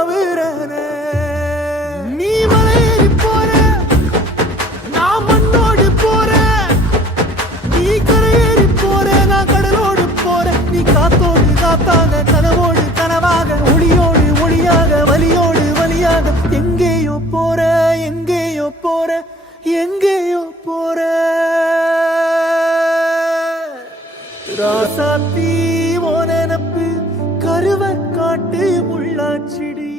உலாவுறனே. நீ மலையேறி போற, நான் மண்ணோடு போறேன். நீ கரையேறி போற, நான் கடலோடு போறேன். நீ காத்தோடு காத்தாக, கனவோடு கனவாக, ஒளியோடு ஒளியாக, வலியோடு வலியாக, எங்கேயோ போற, எங்கேயோ போற, எங்கேயோ போற. ராசாத்தி ஓ நெனப்பு கருவ காட்டு முள்ளாச்சிடி.